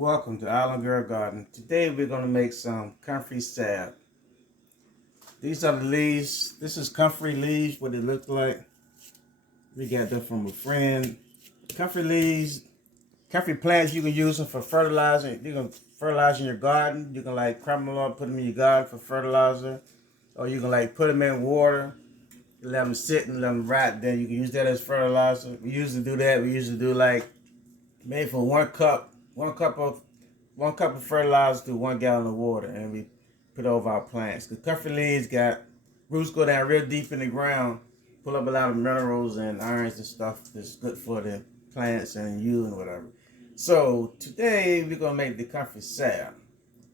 Welcome to Island Girl Garden. Today we're going to make some comfrey salve. These are the leaves. This is comfrey leaves, what it looks like. We got them from a friend. Comfrey leaves, comfrey plants, you can use them for fertilizer. You can fertilize in your garden. You can like crumble them up, put them in your garden for fertilizer. Or you can like put them in water, let them sit and let them rot. Then you can use that as fertilizer. We usually do that. We usually do like maybe for one cup of fertilizer to 1 gallon of water, and we put over our plants. The comfrey leaves got roots go down real deep in the ground, pull up a lot of minerals and irons and stuff that's good for the plants and you and whatever. So today we're gonna make the comfrey salve.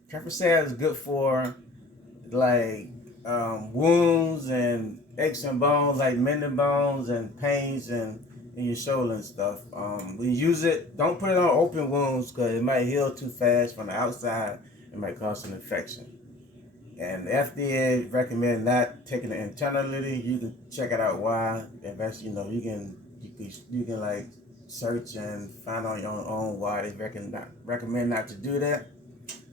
Comfrey salve is good for like wounds and aches and bones, like mending bones and pains and in your shoulder and stuff. We use it, don't put it on open wounds because it might heal too fast from the outside. It might cause an infection. And the FDA recommend not taking it internally. You can check it out why. Invest, you can like search and find on your own why they recommend not to do that.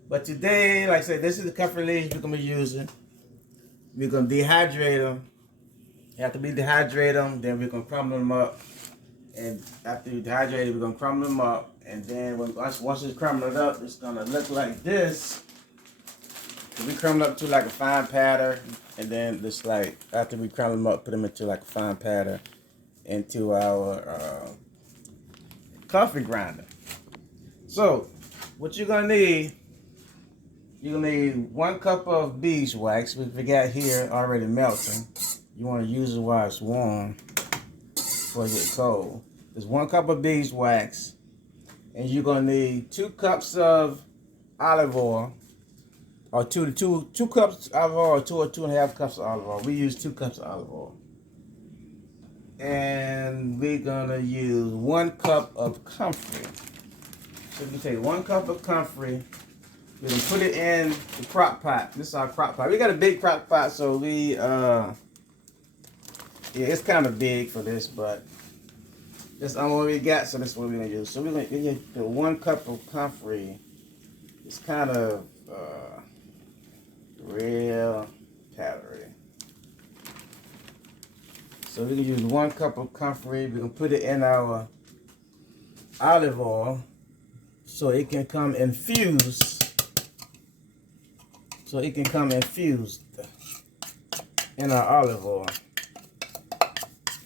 But today, like I said, this is the comfrey leaves we're gonna be using. We're gonna dehydrate them. After we dehydrate them, then we're gonna crumble them up. And after we dehydrate it, we're gonna crumble them up. And then once it's crumbled up, it's gonna look like this. We crumble up to like a fine powder, and then just like after we crumble them up, put them into like a fine powder into our coffee grinder. So what you're gonna need, 1 cup of beeswax, which we got here already melting. You want to use it while it's warm before it gets cold. There's 1 cup of beeswax, and you're gonna need 2 cups of olive oil, or two cups of olive oil, or 2 or 2.5 cups of olive oil. We use 2 cups of olive oil, and we're gonna use 1 cup of comfrey. So you take 1 cup of comfrey. We're gonna put it in the crock pot. This is our crock pot. We got a big crock pot, so we yeah, it's kind of big for this, but that's all we got, so that's what we're gonna use. So we're gonna get the 1 cup of comfrey. It's kind of real powdery. So we can use 1 cup of comfrey. We're gonna put it in our olive oil so it can come infused. So it can come infused in our olive oil.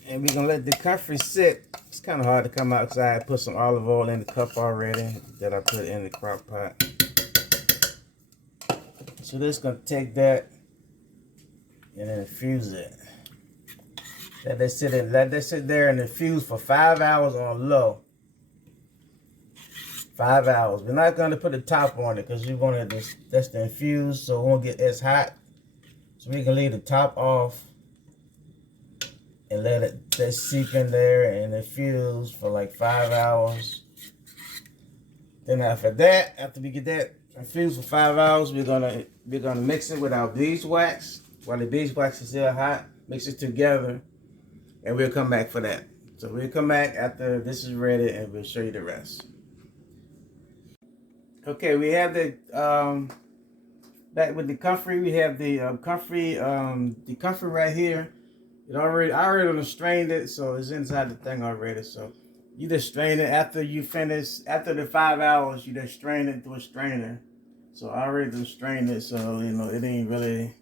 And we're gonna let the comfrey sit. It's kind of hard to come out because I put some olive oil in the cup already that I put in the crock pot. So this is gonna take that and infuse it. Let that sit there and infuse for 5 hours on low. 5 hours. We're not going to put the top on it because you want it just to infuse, so it won't get as hot. So we can leave the top off and let it just seep in there and infuse for like 5 hours. Then after we get that infused for 5 hours, we're gonna mix it with our beeswax. While the beeswax is still hot, mix it together, and we'll come back for that. So we'll come back after this is ready, and we'll show you the rest. Okay, we have the back with the comfrey. We have the comfrey right here. I already strained it, so it's inside the thing already. So you just strain it after you finish. After the 5 hours, you just strain it through a strainer. So I already just strained it, so it ain't really,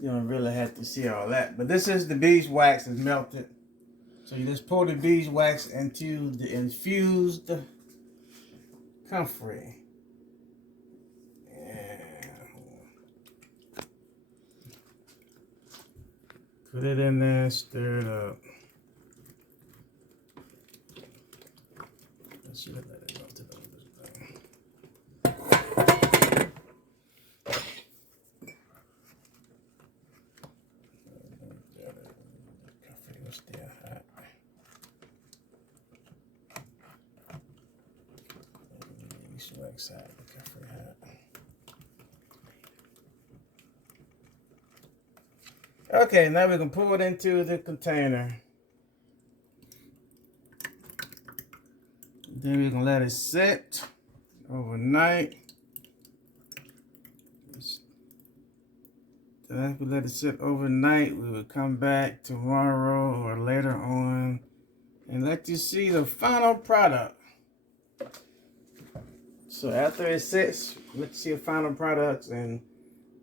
you don't really have to see all that. But this is the beeswax that's melted. So you just pour the beeswax into the infused comfrey. Put it in there, stir it up. I should have let it go to the other thing. The coffee was still hot. So excited, the coffee hot. Okay, now we can pour it into the container. Then we're gonna let it sit overnight. Then after we let it sit overnight, we will come back tomorrow or later on and let you see the final product. So after it sits, let's see the final product, and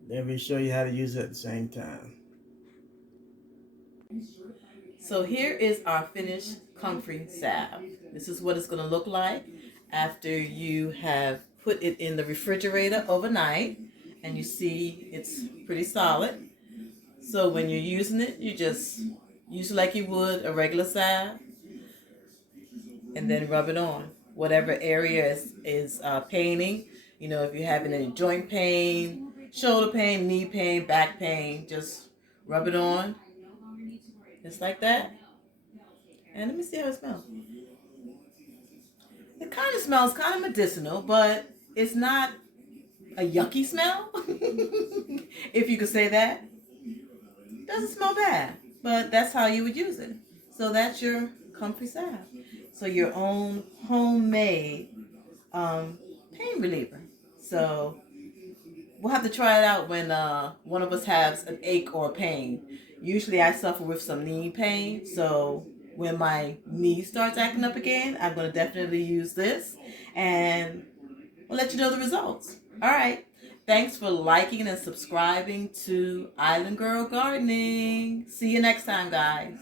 then we show you how to use it at the same time. So here is our finished Comfrey salve. This is what it's going to look like after you have put it in the refrigerator overnight, and you see it's pretty solid. So when you're using it, you just use it like you would a regular salve, and then rub it on whatever area is paining. You know, if you're having any joint pain, shoulder pain, knee pain, back pain, just rub it on just like that. And let me see how it smells. It kind of smells kind of medicinal, but it's not a yucky smell, if you could say that. It doesn't smell bad, but that's how you would use it. So that's your Comfrey salve. So your own homemade pain reliever. So we'll have to try it out when one of us has an ache or a pain. Usually I suffer with some knee pain, so when my knee starts acting up again, I'm going to definitely use this, and we'll let you know the results. All right. Thanks for liking and subscribing to Island Girl Gardening. See you next time, guys.